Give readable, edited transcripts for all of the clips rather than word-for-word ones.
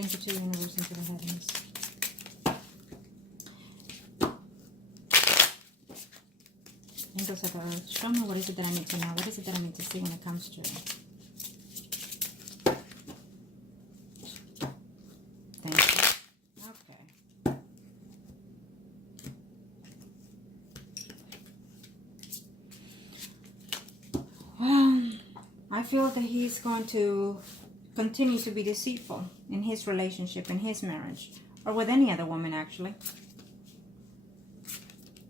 Thank you to the universe and to the heavens. Angels of the earth, show me what is it that I need to know. What is it that I need to see when it comes to it? Thank you. Okay. Well, I feel that he's going to continue to be deceitful in his relationship, in his marriage, or with any other woman, actually,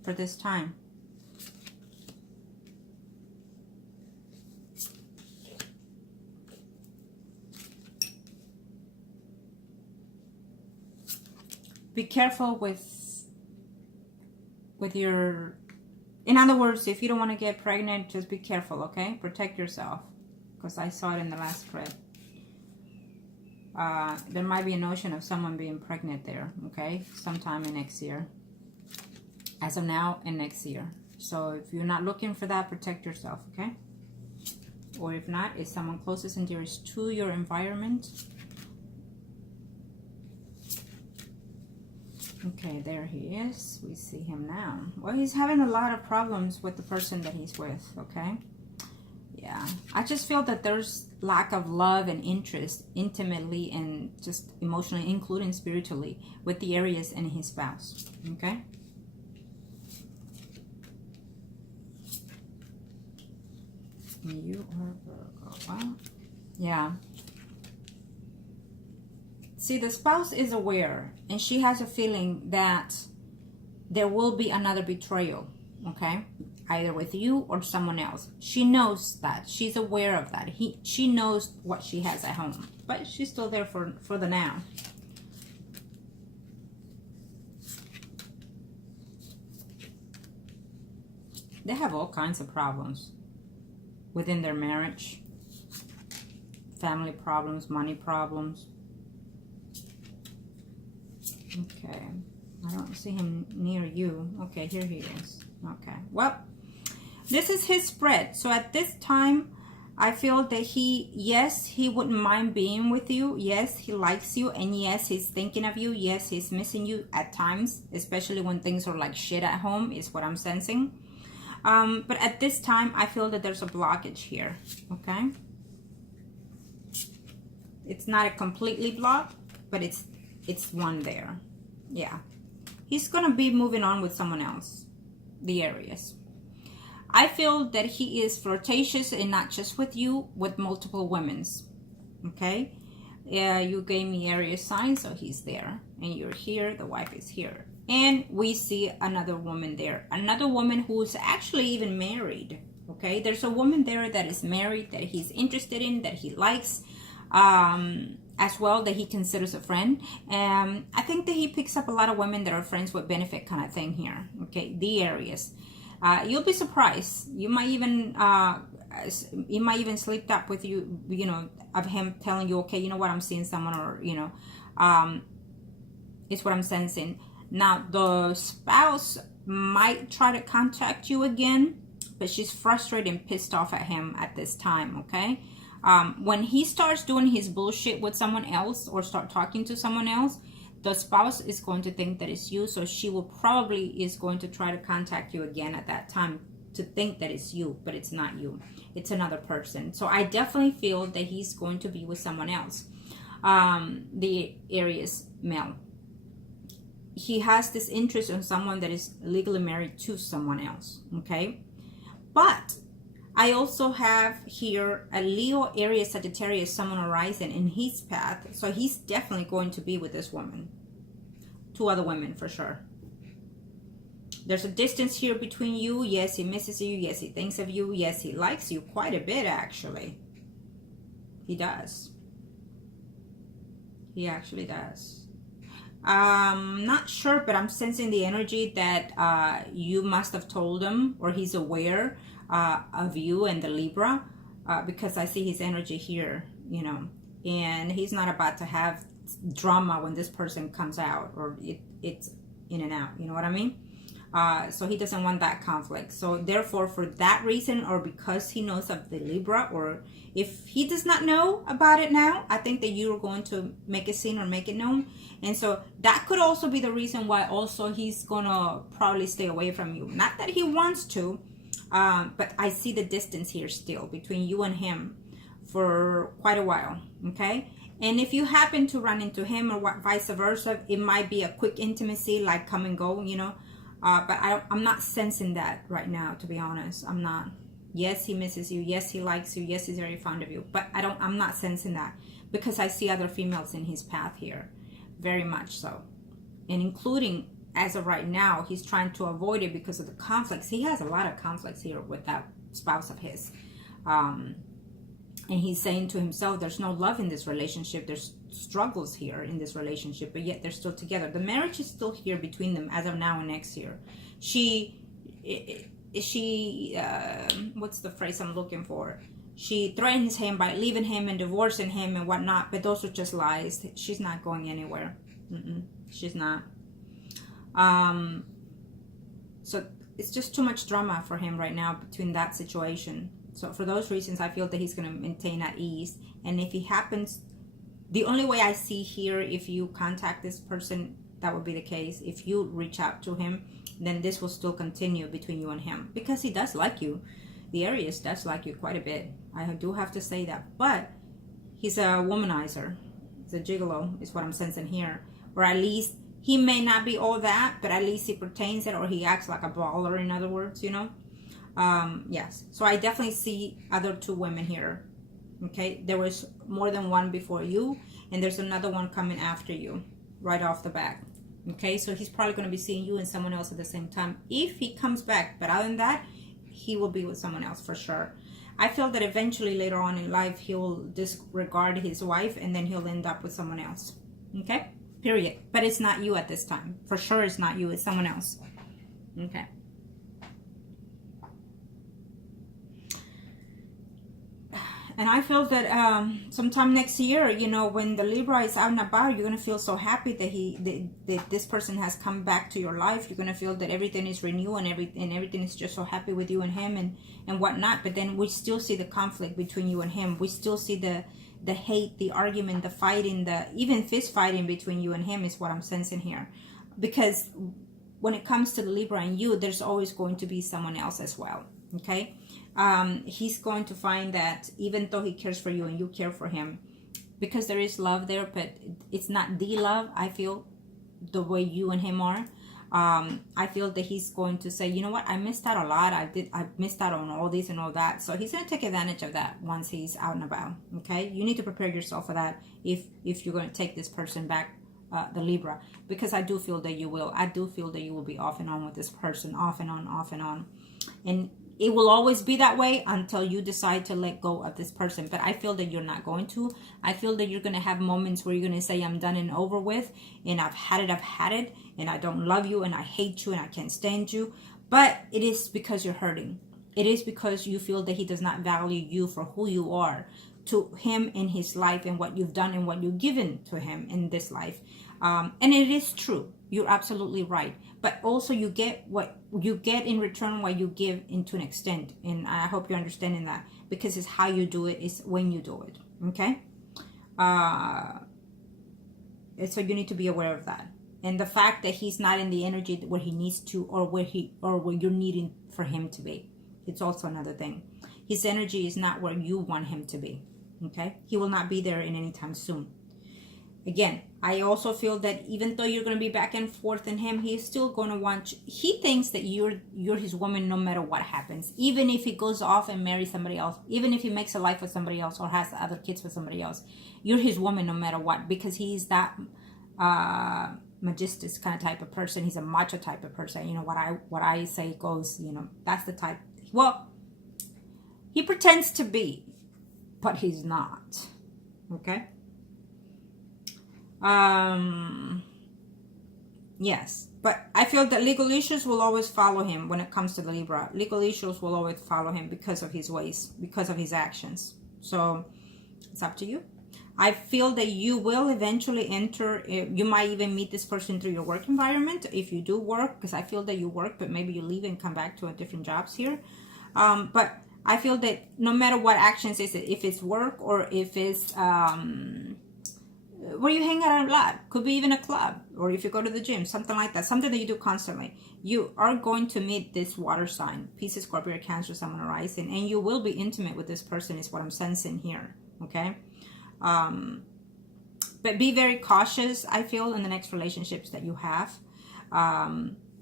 for this time. Be careful with your, in other words, if you don't want to get pregnant, just be careful, okay? Protect yourself, because I saw it in the last spread. There might be a notion of someone being pregnant there, okay? Sometime in next year. As of now and next year. So if you're not looking for that, protect yourself, okay? Or if not, it's someone closest and dearest to your environment. Okay, there he is. We see him now. Well, he's having a lot of problems with the person that he's with, okay? Yeah, I just feel that there's lack of love and interest intimately and just emotionally, including spiritually, with the Aries and his spouse, okay? You are Virgo. Well, yeah. See, the spouse is aware, and she has a feeling that there will be another betrayal, okay? Either with you or someone else. She knows that. She's aware of that. She knows what she has at home, but she's still there for the now. They have all kinds of problems within their marriage. Family problems, money problems. Okay, I don't see him near you. Okay, here he is. Okay, well, this is his spread. So at this time, I feel that yes, he wouldn't mind being with you. Yes, he likes you. And yes, he's thinking of you. Yes, he's missing you at times, especially when things are like shit at home, is what I'm sensing. But at this time, I feel that there's a blockage here, okay? It's not a completely blocked, but it's one there. Yeah, he's gonna be moving on with someone else, the Aries. I feel that he is flirtatious, and not just with you, with multiple women's, okay? Yeah, you gave me Aries sign, so he's there, and you're here, the wife is here, and we see another woman there, another woman who's actually even married, okay? There's a woman there that is married, that he's interested in, that he likes, as well, that he considers a friend. I think that he picks up a lot of women that are friends with benefit kind of thing here, okay? The Aries. You'll be surprised. You might even sleep up with you, you know, of him telling you, okay, you know what, I'm seeing someone, or, you know, it's what I'm sensing. Now, the spouse might try to contact you again, but she's frustrated and pissed off at him at this time, okay? When he starts doing his bullshit with someone else, or start talking to someone else, the spouse is going to think that it's you, so she will probably is going to try to contact you again at that time to think that it's you, but it's not you. It's another person. So I definitely feel that he's going to be with someone else. The Aries male. He has this interest in someone that is legally married to someone else, okay? But I also have here a Leo, Aries, Sagittarius, Sun, Horizon in his path. So he's definitely going to be with this woman. 2 other women for sure. There's a distance here between you. Yes, he misses you. Yes, he thinks of you. Yes, he likes you quite a bit, actually. He does. He actually does. Not sure, but I'm sensing the energy that you must have told him, or he's aware of you and the Libra, because I see his energy here, you know, and he's not about to have drama when this person comes out, or it's in and out, you know what I mean? So he doesn't want that conflict. So therefore, for that reason, or because he knows of the Libra, or if he does not know about it now, I think that you're going to make it seen or make it known. And so that could also be the reason why also he's gonna probably stay away from you. Not that he wants to, but I see the distance here still between you and him for quite a while, okay? And if you happen to run into him, or vice versa, it might be a quick intimacy, like come and go, you know. But I'm not sensing that right now, to be honest. I'm not. Yes, he misses you. Yes, he likes you. Yes, he's very fond of you. But I'm not sensing that, because I see other females in his path here, very much so, and including as of right now, he's trying to avoid it because of the conflicts. He has a lot of conflicts here with that spouse of his. And he's saying to himself, there's no love in this relationship. There's struggles here in this relationship, but yet they're still together. The marriage is still here between them as of now and next year. What's the phrase I'm looking for? She threatens him by leaving him and divorcing him and whatnot, but those are just lies. She's not going anywhere. She's not. So it's just too much drama for him right now between that situation. So for those reasons, I feel that he's going to maintain at ease. And if he happens, the only way I see here, if you contact this person, that would be the case. If you reach out to him, then this will still continue between you and him, because he does like you. The Aries does like you quite a bit. I do have to say that. But he's a womanizer. He's a gigolo, is what I'm sensing here. Or at least he may not be all that, but at least he pertains it, or he acts like a baller, in other words, you know. Yes, so I definitely see other two women here. Okay, there was more than one before you, and there's another one coming after you right off the bat. Okay, so he's probably going to be seeing you and someone else at the same time if he comes back, but other than that, he will be with someone else for sure. I feel that eventually later on in life he will disregard his wife, and then he'll end up with someone else. Okay, period. But it's not you at this time. For sure it's not you, it's someone else. Okay. And I feel that sometime next year, you know, when the Libra is out and about, you're going to feel so happy that this person has come back to your life. You're going to feel that everything is renewed, and everything is just so happy with you and him and whatnot. But then we still see the conflict between you and him. We still see the hate, the argument, the fighting, even fist fighting between you and him is what I'm sensing here. Because when it comes to the Libra and you, there's always going to be someone else as well. Okay? He's going to find that even though he cares for you and you care for him, because there is love there, but it's not the love, I feel, the way you and him are. I feel that he's going to say, you know what, I missed out a lot. I missed out on all this and all that. So he's going to take advantage of that once he's out and about. Okay, you need to prepare yourself for that if you're going to take this person back, the Libra, because I do feel that you will. I do feel that you will be off and on with this person, off and on, and it will always be that way until you decide to let go of this person. But I feel that you're not going to. I feel that you're going to have moments where you're going to say, I'm done and over with, and I've had it, and I don't love you, and I hate you, and I can't stand you. But it is because you're hurting. It is because you feel that he does not value you for who you are to him in his life, and what you've done and what you've given to him in this life. And it is true. You're absolutely right. But also you get what you get in return, what you give into an extent. And I hope you're understanding that, because it's how you do it, it's when you do it. Okay? So you need to be aware of that. And the fact that he's not in the energy where he needs to, or where you're needing for him to be. It's also another thing. His energy is not where you want him to be. Okay? He will not be there in any time soon. Again, I also feel that even though you're going to be back and forth in him, he's still going to want you. He thinks that you're his woman no matter what happens. Even if he goes off and marries somebody else, even if he makes a life with somebody else or has other kids with somebody else, you're his woman no matter what, because he's that majestic kind of type of person. He's a macho type of person. You know, what I say goes, you know, that's the type. Well, he pretends to be, but he's not. Okay? Yes, but I feel that legal issues will always follow him when it comes to the Libra. Legal issues will always follow him because of his ways, because of his actions. So it's up to you. I feel that you will eventually enter, you might even meet this person through your work environment if you do work, because I feel that you work, but maybe you leave and come back to a different jobs here. But I feel that no matter what actions is it, if it's work or if it's where you hang out a lot, could be even a club, or if you go to the gym, something like that, something that you do constantly, you are going to meet this water sign, Pisces, Scorpio, Cancer, Sun, Moon, Rising, and you will be intimate with this person is what I'm sensing here, okay? But be very cautious, I feel, in the next relationships that you have,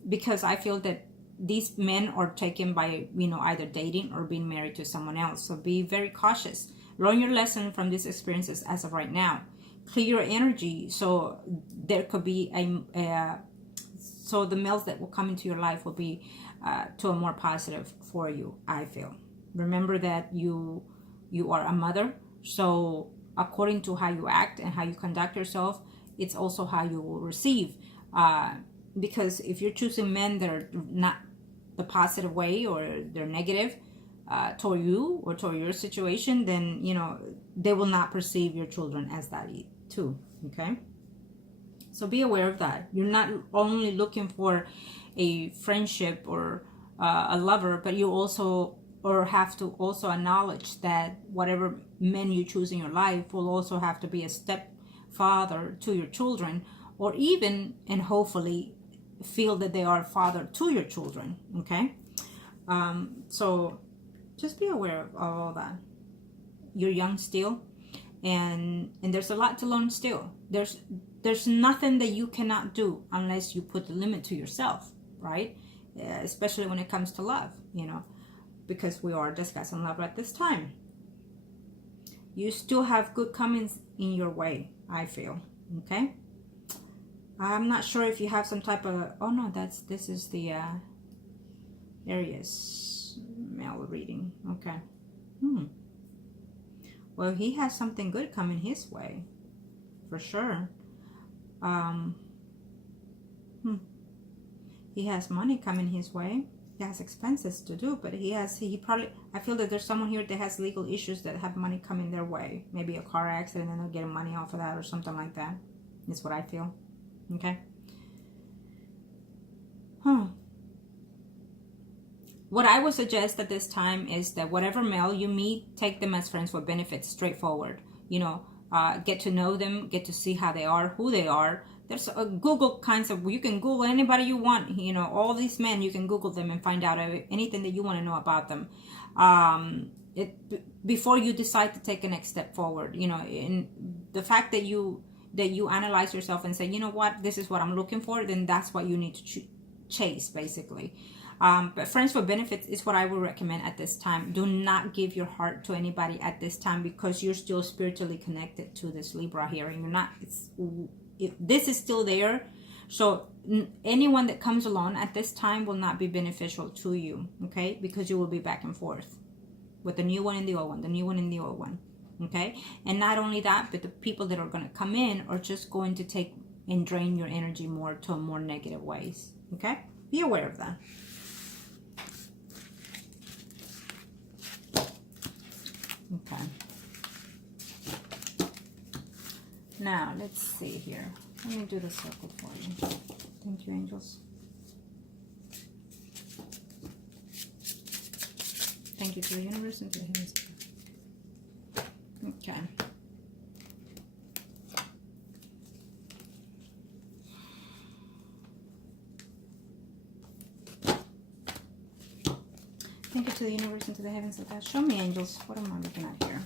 because I feel that these men are taken by, either dating or being married to someone else. So be very cautious. Learn your lesson from these experiences as of right now. Clear your energy, so there could be so the males that will come into your life will be to a more positive for you, I feel. Remember that you are a mother, so according to how you act and how you conduct yourself, it's also how you will receive. Because if you're choosing men that are not the positive way, or they're negative toward you or toward your situation, then they will not perceive your children as that too. Okay, so be aware of that. You're not only looking for a friendship or a lover, but you also have to also acknowledge that whatever men you choose in your life will also have to be a stepfather to your children, or even and hopefully feel that they are a father to your children. Okay, so just be aware of all that. You're young still, and there's a lot to learn still. There's nothing that you cannot do unless you put the limit to yourself, right? Especially when it comes to love, because we are discussing love at this time. You still have good comings in your way, I feel. Okay, I'm not sure if you have some type of, oh no, this is the Aries male reading. Okay. Well, he has something good coming his way, for sure. He has money coming his way. He has expenses to do, but he probably, I feel that there's someone here that has legal issues that have money coming their way. Maybe a car accident and they're getting money off of that or something like that. That's what I feel. Okay. What I would suggest at this time is that whatever male you meet, take them as friends for benefits, straightforward. Get to know them, get to see how they are, who they are. There's a Google kinds of, you can Google anybody you want. All these men, you can Google them and find out anything that you want to know about them. Before you decide to take a next step forward, in the fact that you analyze yourself and say, you know what, this is what I'm looking for, then that's what you need to chase, basically. But friends for benefits is what I would recommend at this time. Do not give your heart to anybody at this time, because you're still spiritually connected to this Libra here, and you're not, if this is still there. So anyone that comes along at this time will not be beneficial to you, okay? Because you will be back and forth with the new one and the old one, the new one and the old one, okay? And not only that, but the people that are going to come in are just going to take and drain your energy more to more negative ways, okay? Be aware of that. Okay. Now, let's see here. Let me do the circle for you. Thank you, angels. Thank you to the universe and to the heavens. Okay. Thank you to the universe and to the heavens of God. Show me, angels. What am I looking at here?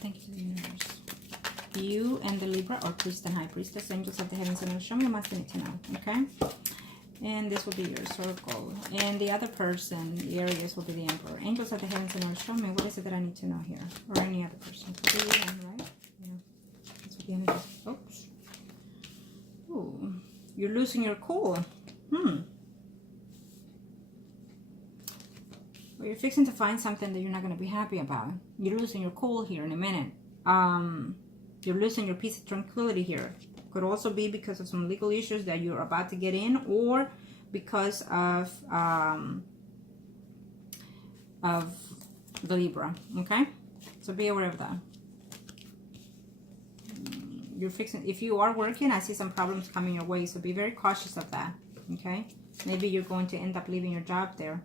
Thank you to the universe. You and the Libra or priest and high priestess, angels of the heavens and earth. Show me what you need to know, okay? And this will be your circle. And the other person, the Aries, will be the emperor. Angels of the heavens and earth. Show me what is it that I need to know here, or any other person. Could be one, right? Yeah. That's what the energy. Oops. Ooh, you're losing your cool. Well, you're fixing to find something that you're not going to be happy about. You're losing your cool here in a minute. You're losing your peace of tranquility here. Could also be because of some legal issues that you're about to get in, or because of of the Libra, okay? So be aware of that. You're fixing, if you are working, I see some problems coming your way, so be very cautious of that, okay? Maybe you're going to end up leaving your job there.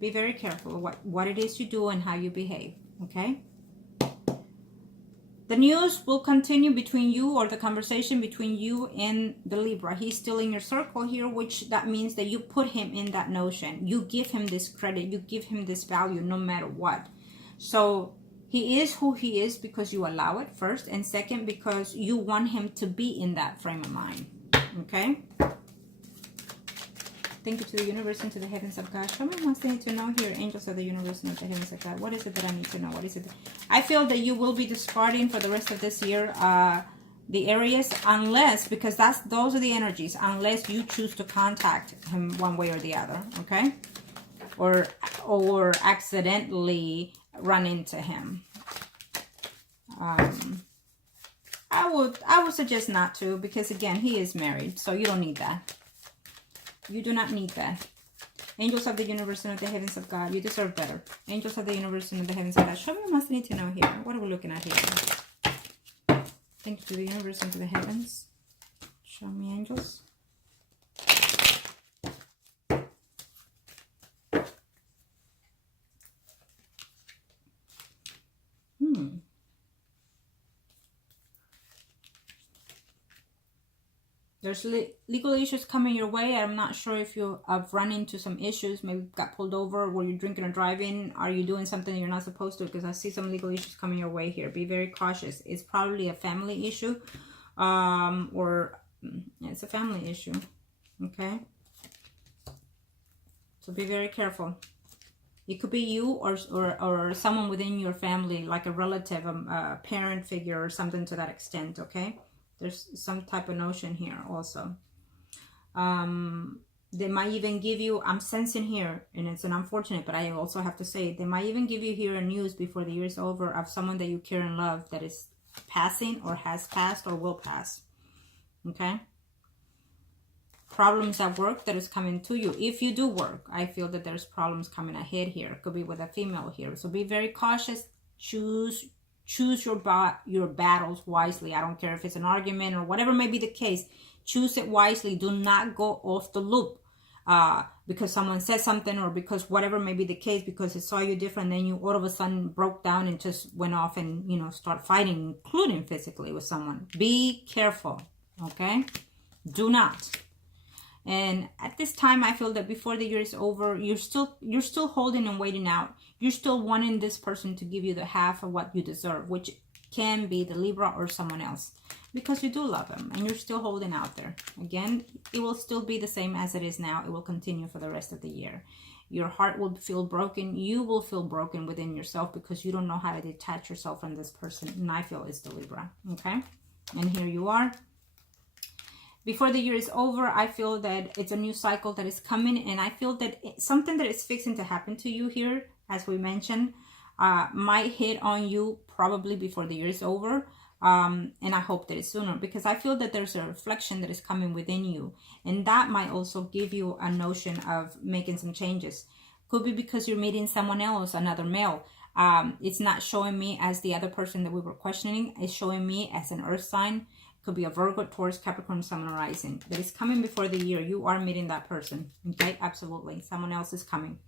Be very careful what it is you do and how you behave, okay? The news will continue between you, or the conversation between you and the Libra. He's still in your circle here, which that means that you put him in that notion. You give him this credit. You give him this value no matter what. So he is who he is because you allow it, first. And second, because you want him to be in that frame of mind. Okay? Thank you to the universe and to the heavens of God. Show me what I need to know here. Angels of the universe and of the heavens of God. What is it that I need to know? What is it? I feel that you will be discarding for the rest of this year the Aries, unless, because those are the energies, unless you choose to contact him one way or the other, okay? Or accidentally run into him. I would suggest not to, because again, he is married, so you don't need that. You do not need that. Angels of the universe and of the heavens of God, you deserve better. Angels of the universe and of the heavens of God, show me what I need to know here. What are we looking at here? Thank you to the universe and to the heavens. Show me, angels. There's legal issues coming your way. I'm not sure if you have run into some issues, maybe got pulled over while you're drinking or driving. Are you doing something you're not supposed to? Because I see some legal issues coming your way here. Be very cautious. It's probably a family issue, or it's a family issue, okay? So be very careful. It could be you or someone within your family, like a relative, a parent figure or something to that extent, okay? There's some type of notion here also. They might even give you, I'm sensing here, and it's an unfortunate, but I also have to say, they might even give you here a news before the year is over of someone that you care and love that is passing or has passed or will pass. Okay? Problems at work that is coming to you. If you do work, I feel that there's problems coming ahead here. It could be with a female here. So be very cautious. Choose your battles wisely. I don't care if it's an argument or whatever may be the case. Choose it wisely. Do not go off the loop because someone said something, or because whatever may be the case, because it saw you different, then you all of a sudden broke down and just went off and, you know, start fighting, including physically with someone. Be careful, okay? Do not. And at this time, I feel that before the year is over, you're still holding and waiting out. You're still wanting this person to give you the half of what you deserve, which can be the Libra or someone else, because you do love them and you're still holding out there. Again, it will still be the same as it is now. It will continue for the rest of the year. Your heart will feel broken. You will feel broken within yourself because you don't know how to detach yourself from this person. And I feel it's the Libra, okay? And here you are. Before the year is over, I feel that it's a new cycle that is coming, and I feel that something that is fixing to happen to you here, as we mentioned, might hit on you probably before the year is over, and I hope that it's sooner, because I feel that there's a reflection that is coming within you, and that might also give you a notion of making some changes. Could be because you're meeting someone else, another male. It's not showing me as the other person that we were questioning. It's showing me as an earth sign. Could be a Virgo, Taurus, Capricorn, Sun, Rising that is coming before the year. You are meeting that person, okay? Absolutely. Someone else is coming.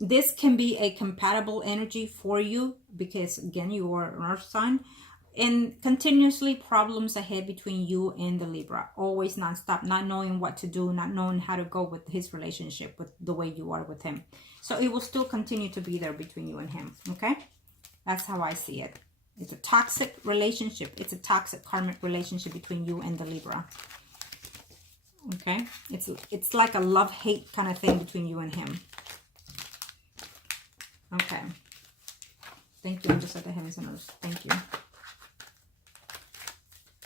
This can be a compatible energy for you because, again, you are an earth sign. And continuously problems ahead between you and the Libra. Always nonstop, not knowing what to do, not knowing how to go with his relationship, with the way you are with him. So it will still continue to be there between you and him, okay? That's how I see it. It's a toxic relationship. It's a toxic karmic relationship between you and the Libra. Okay? It's like a love-hate kind of thing between you and him. Okay. Thank you, angels of the heavens and earth. Thank you.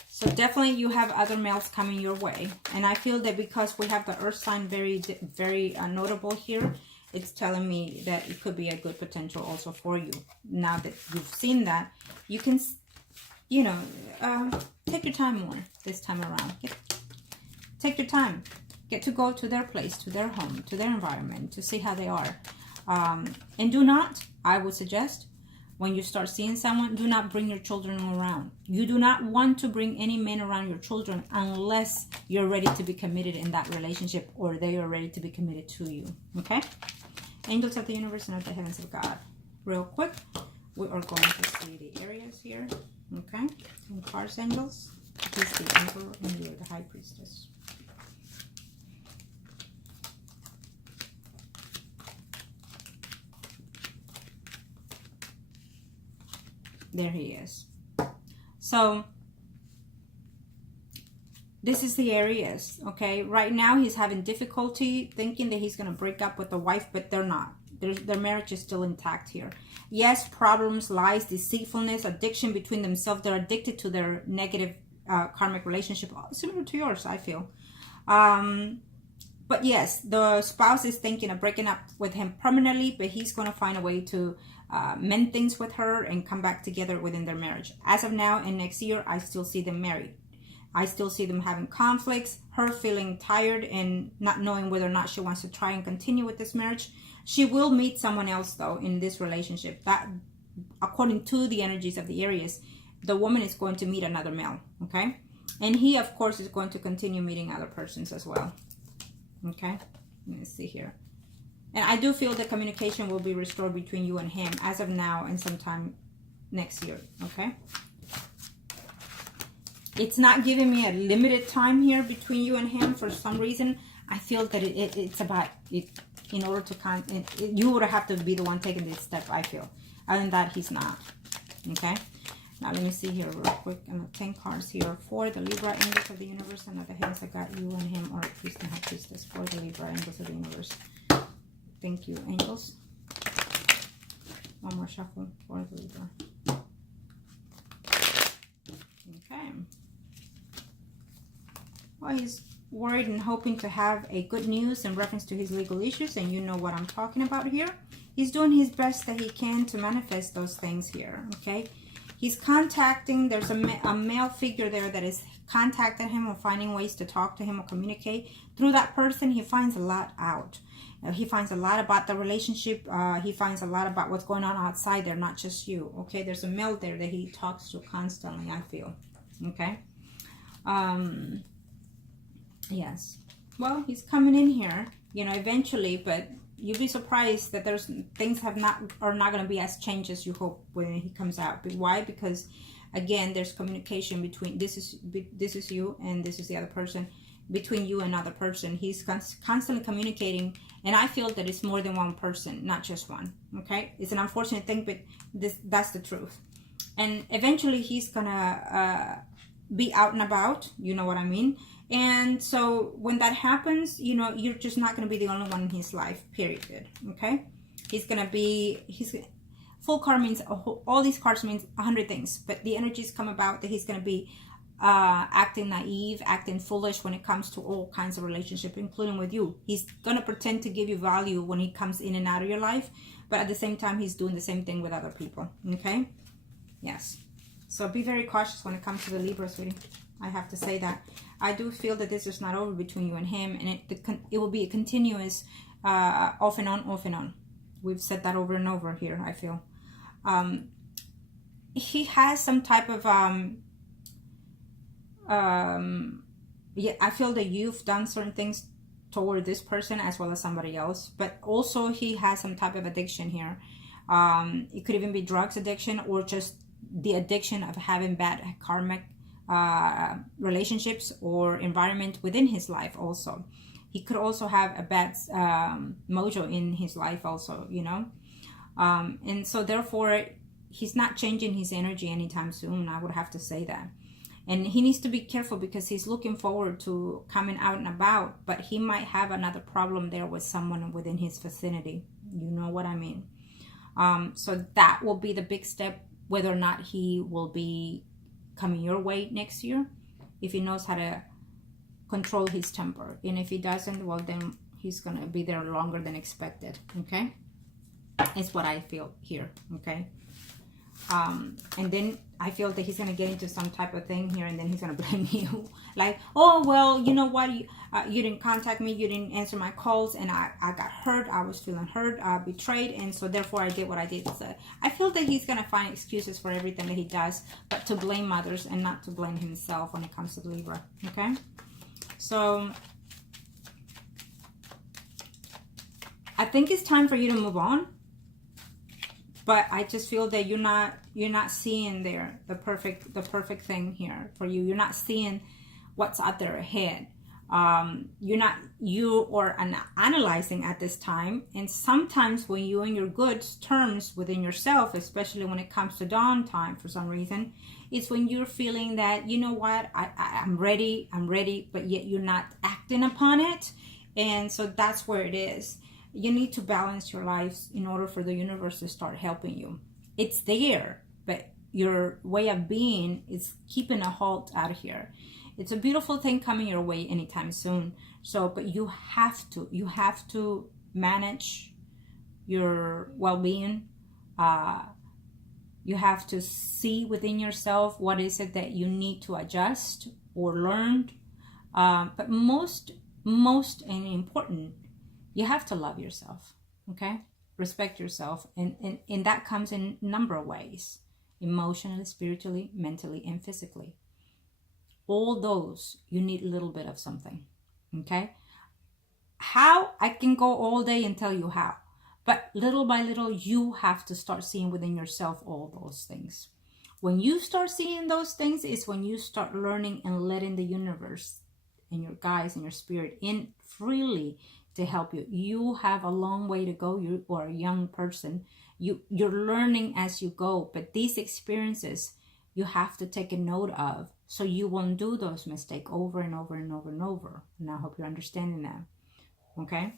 So definitely you have other males coming your way. And I feel that because we have the earth sign very notable here, it's telling me that it could be a good potential also for you. Now that you've seen that, you can, you know, take your time more this time around. Take your time. Get to go to their place, to their home, to their environment, to see how they are. And do not, I would suggest, when you start seeing someone, do not bring your children around. You do not want to bring any men around your children unless you're ready to be committed in that relationship, or they are ready to be committed to you. Okay? Angels of the universe and of the heavens of God. Real quick, we are going to see the areas here. Okay? And cards, angels. He's the emperor and you're the high priestess. There he is. So this is the areas, okay? Right now he's having difficulty thinking that he's going to break up with the wife, but they're not. Their marriage is still intact here. Yes, problems, lies, deceitfulness, addiction between themselves. They're addicted to their negative karmic relationship, similar to yours, I feel. But yes, the spouse is thinking of breaking up with him permanently, but he's going to find a way to mend things with her and come back together within their marriage. As of now and next year, I still see them married. I still see them having conflicts, her feeling tired and not knowing whether or not she wants to try and continue with this marriage. She will meet someone else, though, in this relationship. That, according to the energies of the Aries, the woman is going to meet another male, okay? And he, of course, is going to continue meeting other persons as well, okay? Let me see here. And I do feel the communication will be restored between you and him as of now and sometime next year, okay? It's not giving me a limited time here between you and him for some reason. I feel that it's about it. In order to you would have to be the one taking this step, I feel. Other than that, he's not. Okay? Now, let me see here real quick. I'm going to 10 cards here for the Libra angels of the universe and of the heavens that got you and him, or priest and high priestess for the Libra angels of the universe. Thank you, angels. One more shuffle for the Libra. Okay. Well, he's worried and hoping to have a good news in reference to his legal issues, and you know what I'm talking about here. He's doing his best that he can to manifest those things here, okay? He's contacting, there's a male figure there that is contacting him or finding ways to talk to him or communicate. Through that person, he finds a lot out. He finds a lot about the relationship. He finds a lot about what's going on outside there, not just you, okay? There's a male there that he talks to constantly, I feel, okay? Yes. Well, he's coming in here, you know, eventually, but you'll be surprised that there's things are not going to be as changed as you hope when he comes out. But why? Because again, there's communication between this is you and this is the other person, between you and another person. He's constantly communicating, and I feel that it's more than one person, not just one. Okay, it's an unfortunate thing, but that's the truth. And eventually, he's gonna be out and about. You know what I mean? And so when that happens, you know, you're just not going to be the only one in his life, period. Okay? Full card means, all these cards means 100 things, but the energies come about that he's going to be acting naive, acting foolish when it comes to all kinds of relationship, including with you. He's going to pretend to give you value when he comes in and out of your life, but at the same time, he's doing the same thing with other people. Okay? Yes. So be very cautious when it comes to the Libra, sweetie. I have to say that. I do feel that this is not over between you and him, and it will be a continuous off and on, off and on. We've said that over and over here, I feel. He has some type of yeah, I feel that you've done certain things toward this person as well as somebody else, but also he has some type of addiction here. It could even be drugs addiction, or just the addiction of having bad karmic relationships or environment within his life. Also, he could also have a bad mojo in his life also, you know. And so therefore, he's not changing his energy anytime soon, I would have to say that. And he needs to be careful because he's looking forward to coming out and about, but he might have another problem there with someone within his vicinity. You know what I mean? So that will be the big step, whether or not he will be coming your way next year, if he knows how to control his temper. And if he doesn't, well, then he's going to be there longer than expected. Okay? It's what I feel here. Okay? And then I feel that he's going to get into some type of thing here, and then he's going to blame you. Like, oh, well, you know what? You didn't contact me. You didn't answer my calls, and I got hurt. I was feeling hurt, betrayed, and so therefore I did what I did. So I feel that he's going to find excuses for everything that he does, but to blame others and not to blame himself when it comes to Libra, okay? So I think it's time for you to move on. But I just feel that you're not seeing there the perfect thing here for you. You're not seeing what's out there ahead. You are analyzing at this time. And sometimes when you're in your good terms within yourself, especially when it comes to dawn time for some reason, it's when you're feeling that, you know what, I'm ready, but yet you're not acting upon it. And so that's where it is. You need to balance your lives in order for the universe to start helping you. It's there, but your way of being is keeping a halt out of here. It's a beautiful thing coming your way anytime soon. So, but you have to manage your well-being. You have to see within yourself what is it that you need to adjust or learn. But most and important, you have to love yourself, okay? Respect yourself. And that comes in a number of ways. Emotionally, spiritually, mentally, and physically. All those, you need a little bit of something, okay? How? I can go all day and tell you how. But little by little, you have to start seeing within yourself all those things. When you start seeing those things is when you start learning and letting the universe and your guides and your spirit in freely to help you. You have a long way to go. You are a young person. You're learning as you go. But these experiences, you have to take a note of so you won't do those mistakes over and over and over and over. And I hope you're understanding that. Okay?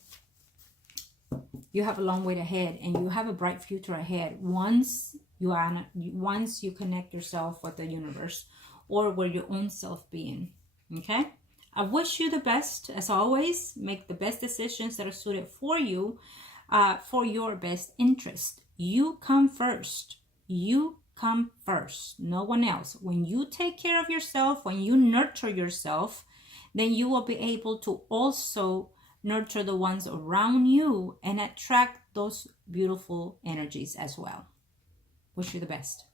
You have a long way ahead, and you have a bright future ahead once you connect yourself with the universe or with your own self-being. Okay? I wish you the best, as always. Make the best decisions that are suited for you, for your best interest. You come first. You come first. No one else. When you take care of yourself, when you nurture yourself, then you will be able to also nurture the ones around you and attract those beautiful energies as well. Wish you the best.